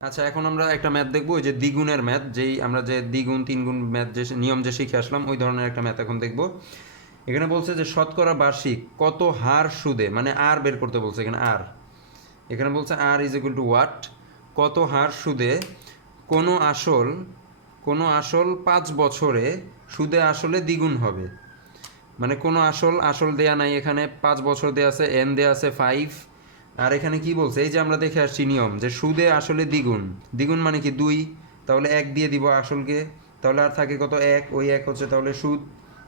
আচ্ছা, এখন আমরা একটা ম্যাথ দেখবো, ওই যে দ্বিগুণের ম্যাথ, যেই আমরা যে দ্বিগুণ তিনগুণ ম্যাথ যে নিয়ম যে শিখে আসলাম, ওই ধরনের একটা ম্যাথ এখন দেখবো। এখানে বলছে যে শতকরা বার্ষিক কত হার সুদে, মানে আর বের করতে বলছে এখানে আর। এখানে বলছে আর ইজ ইকুয়াল টু হোয়াট, কত হার সুদে কোনো আসল 5 বছরে সুদে আসলে দ্বিগুণ হবে। মানে কোনো আসল আসল দেয়া নাই, এখানে 5 বছর দেয়া আছে, এন দেয়া আছে 5। আর এখানে কি বলছে, এই যে আমরা দেখে আসছি নিয়ম যে সুদে আসলে দ্বিগুণ, দ্বিগুণ মানে কি 2, তাহলে 1 দিয়ে দিব আসলকে, তাহলে আর থাকে কত 1, ওই 1 হচ্ছে তাহলে সুদ,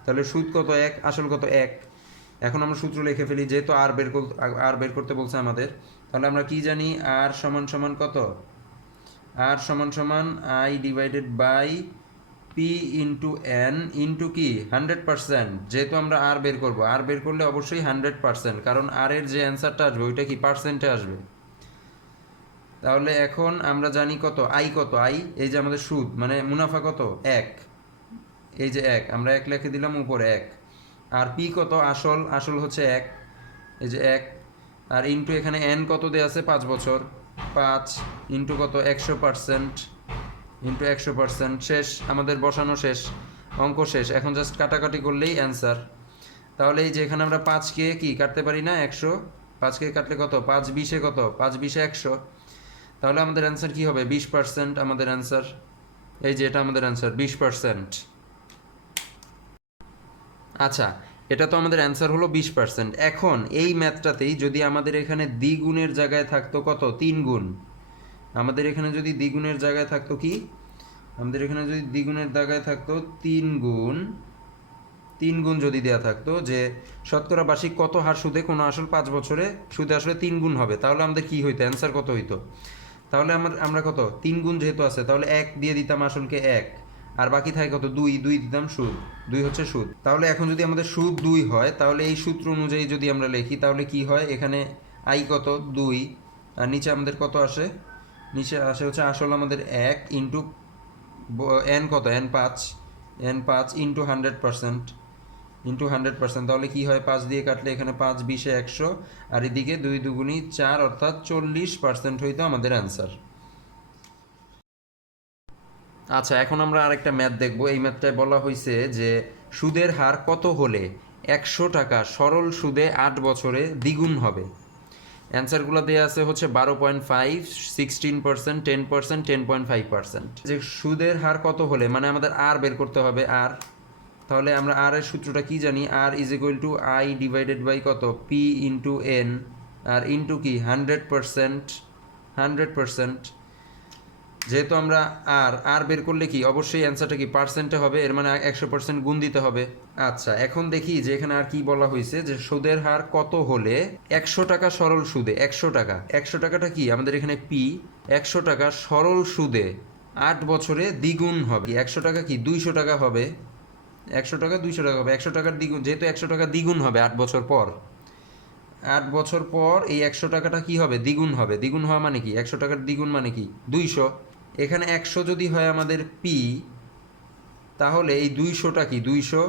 তাহলে সুদ কত 1, আসল কত 1। এখন আমরা সূত্র লিখে ফেলি, যেহেতু আর বের করতে বলছে আমাদের, তাহলে আমরা কি জানি, আর সমান সমান কত, আর সমান সমান I divided by P into N into কি 100%। যেহেতু আমরা আর বের করবো, আর বের করলে অবশ্যই 100%, কারণ আর এর যে অ্যান্সারটা আসবে ওইটা কি পার্সেন্টে আসবে। তাহলে এখন আমরা জানি কত আই, এই যে আমাদের সুদ মানে মুনাফা কত 1, এই যে 1 আমরা 1 লিখে দিলাম উপরে 1। আর পি কত, আসল হচ্ছে 1, এই যে 1। আর ইন্টু এখানে এন কত দেওয়া আছে 5 বছর, 5 ইন্টু কত 100%, ইন্টু 100%। শেষ, আমাদের বসানো শেষ, অঙ্ক শেষ। এখন জাস্ট কাটাকাটি করলেই অ্যান্সার। তাহলে এই যে এখানে আমরা 5কে কি কাটতে পারি না, 100, 5কে কাটলে কত, 5 20-এ কত, 5 20-এ 100। তাহলে আমাদের অ্যান্সার কি হবে, 20% আমাদের অ্যান্সার। এই যে এটা আমাদের অ্যান্সার 20%। আচ্ছা, এটা তো আমাদের অ্যান্সার হলো 20%। এখন এই ম্যাথটাতেই যদি আমাদের এখানে দ্বিগুণের জায়গায় থাকতো কত, 3 গুণ, আমাদের এখানে যদি দ্বিগুণের জায়গায় থাকতো কি, আমাদের এখানে যদি দ্বিগুণের জায়গায় থাকতো 3 গুণ, 3 গুণ যদি দেওয়া থাকতো যে শতকরা বার্ষিক কত হার সুদে কোনো আসল 5 বছরে সুদে আসলে 3 গুণ হবে, তাহলে আমাদের কি হইতো, অ্যান্সার কত হইতো। তাহলে আমরা কত 3 গুণ যেহেতু আছে, তাহলে 1 দিয়ে দিতাম আসলকে 1, আর বাকি থাকে কত 2, 2 দিতাম সুদ, 2 হচ্ছে সুদ। তাহলে এখন যদি আমাদের সুদ 2 হয়, তাহলে এই সূত্র অনুযায়ী যদি আমরা লিখি তাহলে কি হয়, এখানে আই কত 2, আর নিচে আমাদের কত আসে, নিচে আসে হচ্ছে আসল আমাদের 1 ইন্টু এন কত, এন 5 ইন্টু 100%, তাহলে কি হয়, 5 দিয়ে কাটলে এখানে 5 20-এ 100, আর এদিকে 2 2 4, অর্থাৎ 40% হইতো আমাদের অ্যান্সার। আচ্ছা, এখন আমরা আরেকটা ম্যাথ দেখব। এই ম্যাথটায় বলা হয়েছে যে সুদের হার কত হলে 100 টাকা সরল সুদে 8 বছরে দ্বিগুণ হবে। অ্যান্সারগুলো দেওয়া আছে হচ্ছে 12.5, 16%, 10%, 10.5%। যে সুদের হার কত হলে, মানে আমাদের আর বের করতে হবে আর। তাহলে আমরা আর এর সূত্রটা কি জানি, R is equal to I divided by কত, পি ইন্টু এন, আর ইন্টু কি 100%, 100%। যেহেতু আমরা আর বের করলে কি অবশ্যই অ্যান্সারটা কি পার্সেন্টে হবে, এর মানে 100% গুণ দিতে হবে। আচ্ছা, এখন দেখি যে এখানে আর কি বলা হয়েছে, যে সুদের হার কত হলে 100 টাকা সরল সুদে, 100 টাকা, 100 টাকাটা কি আমাদের এখানে পি, 100 টাকা সরল সুদে 8 বছরে দ্বিগুণ হবে। 100 টাকা কি 200 টাকা হবে, 100 টাকা 200 টাকা হবে, 100 টাকার দ্বিগুণ, যেহেতু 100 টাকা দ্বিগুণ হবে 8 বছর পর, 8 বছর পর এই 100 টাকাটা কি হবে, দ্বিগুণ হবে। দ্বিগুণ হওয়া মানে কি, 100 টাকার দ্বিগুণ মানে কি 200। এখানে 100 যদি হয় আমাদের পি, তাহলে এই 200টা কি 200,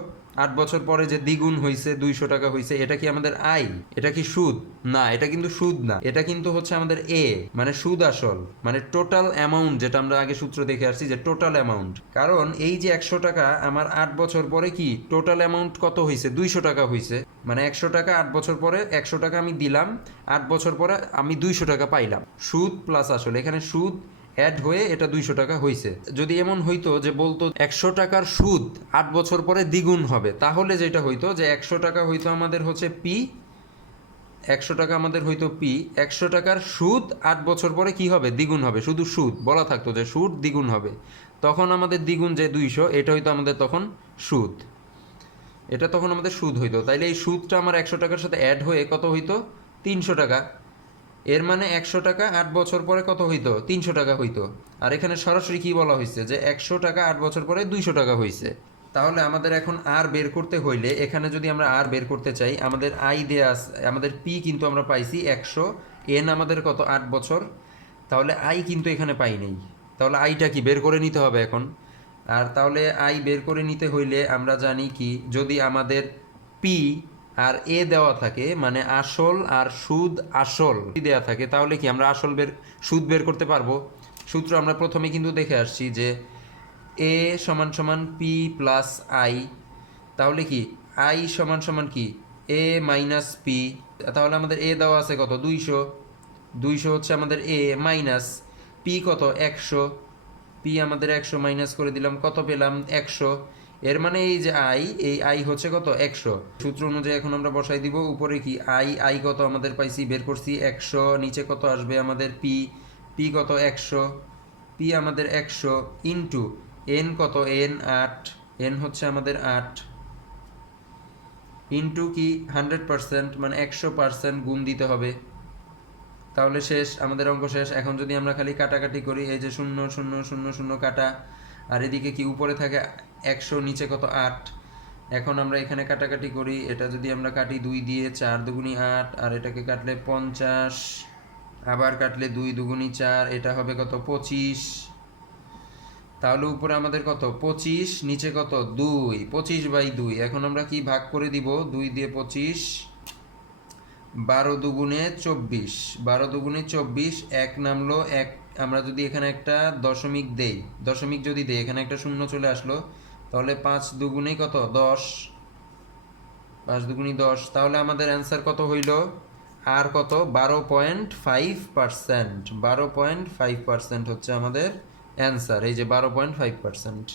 8 বছর পরে যে দ্বিগুণ হয়েছে 200 টাকা হয়েছে, এটা কি আমাদের আই, এটা কি সুদ, না এটা কিন্তু সুদ না, এটা কিন্তু হচ্ছে আমাদের এ, মানে সুদ আসল, মানে টোটাল অ্যামাউন্ট, যেটা আমরা আগে সূত্র দেখে আসছি যে টোটাল অ্যামাউন্ট। কারণ এই যে 100 টাকা আমার 8 বছর পরে কি টোটাল অ্যামাউন্ট কত হয়েছে, 200 টাকা হয়েছে। মানে 100 টাকা 8 বছর পরে 100 টাকা আমি দিলাম, 8 বছর পরে আমি 200 টাকা পাইলাম, সুদ প্লাস আসল। এখানে সুদ অ্যাড হয়ে এটা 200 টাকা হয়েছে। যদি এমন হইতো যে বলতো 100 টাকার সুদ 8 বছর পরে দ্বিগুণ হবে, তাহলে যেটা হইতো যে 100 টাকা হইতো আমাদের হচ্ছে পি, 100 টাকা আমাদের হইতো পি, 100 টাকার সুদ 8 বছর পরে কি হবে, দ্বিগুণ হবে, শুধু সুদ বলা থাকতো যে সুদ দ্বিগুণ হবে, তখন আমাদের দ্বিগুণ যে 200, এটা হইতো আমাদের তখন সুদ, এটা তখন আমাদের সুদ হইতো। তাইলে এই সুদটা আমার 100 টাকার সাথে অ্যাড হয়ে কত হইতো, 300 টাকা। এর মানে 100 টাকা 8 বছর পরে কত হইতো, 300 টাকা হইতো। আর এখানে সরাসরি কি বলা হয়েছে যে 100 টাকা 8 বছর পরে 200 টাকা হয়েছে। তাহলে আমাদের এখন আর বের করতে হইলে, এখানে যদি আমরা আর বের করতে চাই, আমাদের আই দেয়া আছে, আমাদের পি কিন্তু আমরা পাইছি 100, এন আমাদের কত 8 বছর, তাহলে আই কিন্তু এখানে পাই নেই। তাহলে আইটা কি বের করে নিতে হবে এখন। আর তাহলে আই বের করে নিতে হইলে আমরা জানি কি, যদি আমাদের পি আর এ দেওয়া থাকে, মানে আসল আর সুদ আসল দেওয়া থাকে, তাহলে কি আমরা আসল সুদ বের করতে পারবো। সূত্র আমরা প্রথমে কিন্তু দেখে আসছি যে এ সমান সমান পি প্লাস আই, তাহলে কি আই সমান সমান কি এ মাইনাস পি। তাহলে আমাদের এ দেওয়া আছে কত 200, 200 হচ্ছে আমাদের এ, মাইনাস পি কত 100, পি আমাদের 100 মাইনাস করে দিলাম, কত পেলাম 100। এর মানে এই যে আই, এই আই হচ্ছে কত 100। সূত্র অনুযায়ী এখন আমরা বসাই দিব উপরে কি আই, আই কত আমাদের পাইছি বের করছি 100, নিচে কত আসবে আমাদের পি, পি কত 100, পি আমাদের 100 ইন্টু এন কত এন 8, এন হচ্ছে আমাদের 8 ইন্টু কি 100% মানে 100% গুণ দিতে হবে। তাহলে শেষ, আমাদের অঙ্ক শেষ। এখন যদি আমরা খালি কাটাকাটি করি, এই যে 0 0 0 0 কাটা, আর এদিকে কি উপরে থাকে 100, নিচে কত 8। এখন আমরা এখানে কাটাকাটি করি, এটা যদি আমরা কাটি 2 দিয়ে, 4 দুগুণি 8, আর এটাকে কাটলে 50, আবার কাটলে 2 দুগুণি 4, এটা হবে কত 25। তাহলে উপরে আমাদের কত 25, নিচে কত 2, 25/2। এখন আমরা কি ভাগ করে দিব 2 দিয়ে 25, 12 দুগুণে 24, 12 দুগুণে 24, এক নামলো এক। আমরা যদি এখানে একটা দশমিক দেই, দশমিক যদি দেই, এখানে একটা শূন্য চলে আসলো, তাহলে 5 দুগুণে কত 10, 5 দুগুণি 10। তাহলে আমাদের অ্যান্সার কত হইল আর কত 12.5%, 12.5% হচ্ছে আমাদের অ্যান্সার, এই যে 12.5%।